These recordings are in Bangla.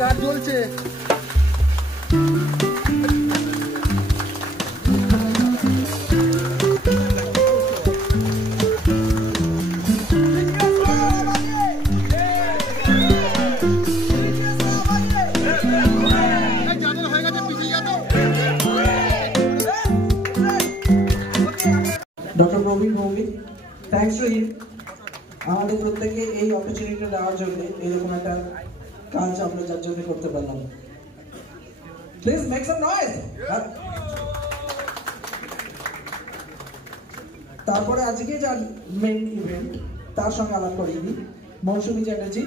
কাজ জ্বলছে। Doctor Prabin Bhowmik, thanks to him আমাদের প্রত্যেককে এই অপরচুনিটিটা দেওয়ার জন্য এরকম একটা কাজ আমরা যার জন্য করতে পারলাম। Please make some noise. তারপরে আজকে যার মেইন ইভেন্ট তার সঙ্গে আলাপ করিয়ে দিই। মৌসুমী চ্যাটার্জি,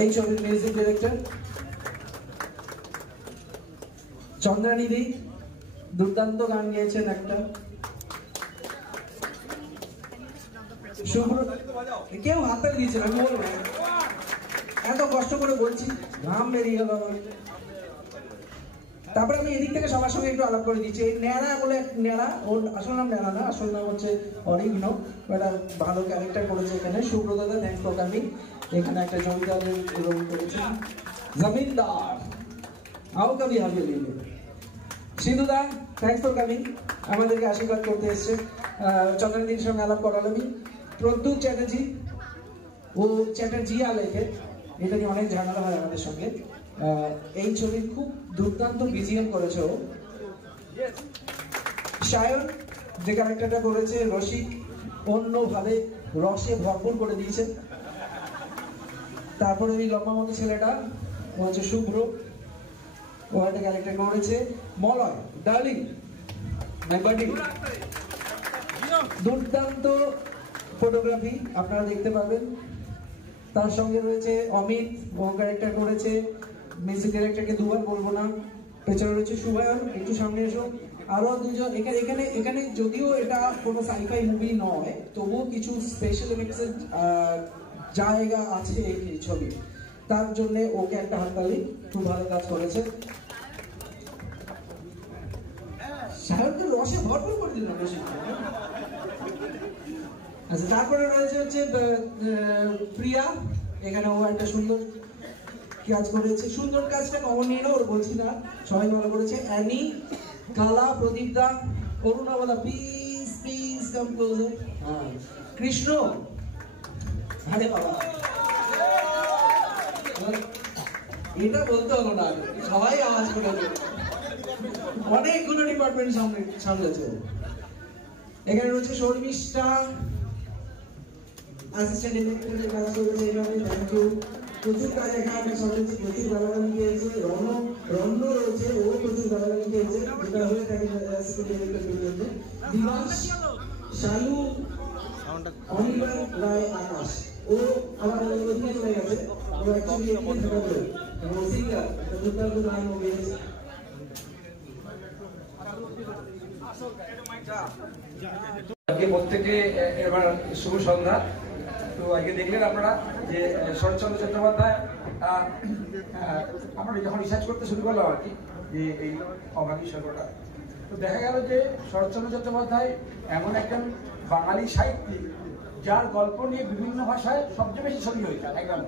এই ছবির মিউজিক ডিরেক্টর। চন্দ্রানিধি দুর্দান্ত গান গেয়েছেন একটা। শুভ্র, কেউ হাতে দিয়েছে আমি বলবো, এত কষ্ট করে বলছি, ঘাম বেরিয়ে গেল। তারপরে আমি এদিক থেকে সবার সঙ্গে একটু আলাপ করে দিচ্ছি। এই ন্যাড়া বলে ন্যাড়া, ওর আসল নাম ন্যাড়া না, আসল নাম হচ্ছে অরিঘ্ন। একটা ভালো ক্যারেক্টার করেছে এখানে। সুব্রতদা, থ্যাংকস ফর কামিং। এখানে একটা জমিদারের রোল করেছে জমিদার। আও কবি হাবিয়ে সিন্ধুদা, থ্যাংকস ফর কামিং, আমাদেরকে আশীর্বাদ করতে এসছে। চন্দ্রনীতির সঙ্গে আলাপ করালামই। প্রদ্যুৎ চ্যাটার্জি, ও চ্যাটার্জিয়া লেখে, এটা নিয়ে অনেক ঝামেলা হয় আমাদের সঙ্গে। এই ছবির খুব দুর্দান্ত বিজিএম করেছে ও। সায়ন, যে ক্যারেক্টারটা করেছে রসিক, অন্যভাবে রসে ভরপুর করে দিয়েছে। তারপরে ওই লম্বা মতো ছেলেটা ও হচ্ছে শুভ্র, ও একটা ক্যারেক্টার করেছে। মলয়, ডার্লিং, মাই বাডি। দুর্দান্ত ফটোগ্রাফি আপনারা দেখতে পাবেন। তার সঙ্গে রয়েছে অমিত, ও ক্যারেক্টার করেছে। মিউজিক ডিরেক্টরকে দুবার বলবো না। পেছনে রয়েছে শুভায়ন, একটু সামনে এসো। আরো দুজন এখানে এখানে যদিও এটা কোনো সাইফাই মুভি নয়, তবুও কিছু স্পেশাল এফেক্টসের জায়গা আছে এই ছবি, তার জন্য ওকে একটা হাততালি, খুব ভালো কাজ করেছে। সায়নকে রসে ভরপুর করে দিল। আচ্ছা, তারপরে রয়েছে হচ্ছে প্রিয়া, এখানে ও একটা সুন্দর কাজ করেছে। সুন্দর কাজটা কমন নিয়ে না, ওর বলছি না, সবাই ভালো করেছে। অ্যানি, কালা, প্রদীপ দা, অরুণাবদা, প্লিজ প্লিজ কাম ক্লোজার। হ্যাঁ, কৃষ্ণ, আরে বাবা, এটা বলতে হলো না, সবাই আওয়াজ করেছে, অনেকগুলো ডিপার্টমেন্ট সামলেছে। এখানে রয়েছে শর্মিষ্ঠা, অ্যাসিস্ট্যান্ট ডিরেক্টরের কাজ করেছে এইভাবে, থ্যাংক ইউ। প্রচুর কাজ এখানে সামলেছে, প্রচুর গালাগালি খেয়েছে। রন্ন রয়েছে, ও প্রচুর গালাগালি খেয়েছে, যেটা হয়ে থাকে অ্যাসিস্ট্যান্ট ডিরেক্টরের জন্য। দিবাস, শালু, অনির্বাণ রায়, আকাশ, ও আমার অধীনে চলে গেছে। ও অ্যাকচুয়ালি এখানে থাকবে, ও সিঙ্গার, দুর্দান্ত গান ও গেয়েছে। প্রত্যেকে এবার শুভ সন্ধ্যা। তো আজকে দেখলেন আপনারা যে শরৎচন্দ্র চট্টোপাধ্যায়, আমরা যখন রিসার্চ করতে শুরু করলাম আর কি, যে এই অভাগী স্বর্গটা, তো দেখা গেল যে শরৎচন্দ্র চট্টোপাধ্যায় এমন একজন বাঙালি সাহিত্যিক যার গল্প নিয়ে বিভিন্ন ভাষায় সবচেয়ে বেশি ছবি হয়েছে। একদম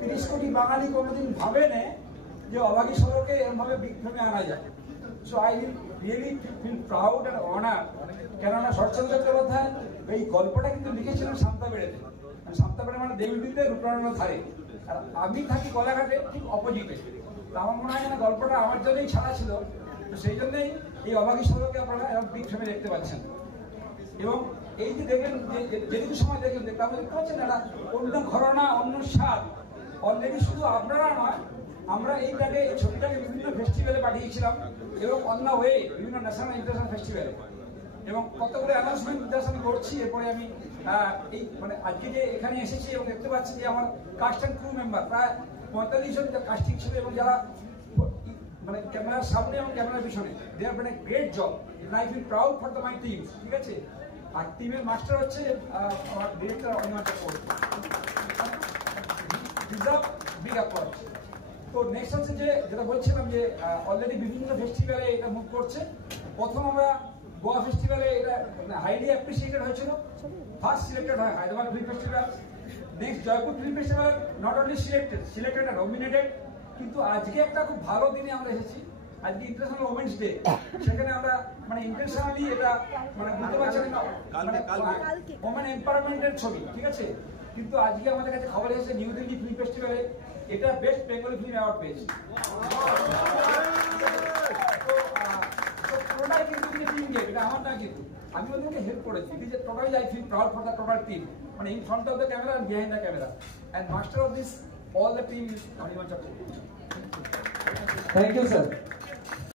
30 কোটি বাঙালি কোনোদিন ভাবে না যে অভাগী স্বর্গকে এরমভাবে বিক্রমে আনা যায়। So I really feel proud and honored, কেননা শরৎচন্দ্র চট্টোপাধ্যায় এই গল্পটা কিন্তু লিখেছিলেন সান্তাবেড়েতে। সান্তাবেড়ে মানে দেউলদিতে রূপনারায়ণের ধারে, আর আমি থাকি কলাঘাটে ঠিক অপোজিটে। আমার মনে হয় না গল্পটা আমার জন্যই ছাড়া ছিল, তো সেই জন্যই এই অভাগী স্বর্গকে আপনারা এরকম বিগ ফ্রেমে দেখতে পাচ্ছেন। এবং এই যে দেখলেন, যেটুকু সময় দেখলেন, দেখতে পাচ্ছেন একটা অন্য ঘরনা, অন্য স্বাদ। অলরেডি শুধু আপনারা নয়, আমরা এইটাকে, এই ছবিটাকে বিভিন্ন ফেস্টিভ্যালে পাঠিয়েছিলাম, এবং অন দ্য ওয়ে বিভিন্ন ন্যাশনাল ইন্টারন্যাশনাল ফেস্টিভ্যালে, এবং কতগুলো অ্যানাউন্সমেন্ট আমি করছি। এরপরে আমি এই মানে আজকে যে এখানে এসেছি এবং দেখতে পাচ্ছি যে আমার কাস্ট অ্যান্ড ক্রু মেম্বার প্রায় 45 জন কাস্টিং ছিল, এবং যারা মানে ক্যামেরার সামনে এবং ক্যামেরার পিছনে, they have done a great job, and I feel proud for the my team. ঠিক আছে, আর টিমের মাস্টার হচ্ছে আমার director Anima Chakraborty. Big applause. তো নেক্সট হচ্ছে যে যেটা বলছিলাম যে অলরেডি বিভিন্ন ফেস্টিভ্যালে এটা মুভ করছে। প্রথম আমরা গোয়া ফেস্টিভ্যালে এটা হাইলি অ্যাপ্রিসিয়েটেড হয়েছিল। ফার্স্ট সিলেক্টেড হয় Hyderabad film festival, next Jaipur film festival not only selected আর নমিনেটেড। কিন্তু আজকে একটা খুব ভালো দিনে আমরা এসেছি, আজকে ইন্টারন্যাশনাল ওমেন্স ডে। সেখানে আমরা মানে ইন্টারন্যাশনালি এটা মানে বুঝতে পারছেন ওমেন এম্পাওয়ারমেন্টের ছবি, ঠিক আছে। কিন্তু আজকে আমাদের কাছে খবর এসেছে নিউ দিল্লি ফিল্ম ফেস্টিভ্যালে এটা বেস্ট বেঙ্গলি ফিল্ম অ্যাওয়ার্ড পেয়েছে। টোটাল কিন্তু টিম গেম, এটা আমার না, কিন্তু আমি ওদেরকে হেল্প করেছি। This is totally I feel proud for the total team, মানে in front of the camera and behind the camera, and master of this all the team is Anirban Chakraborty. Thank you sir.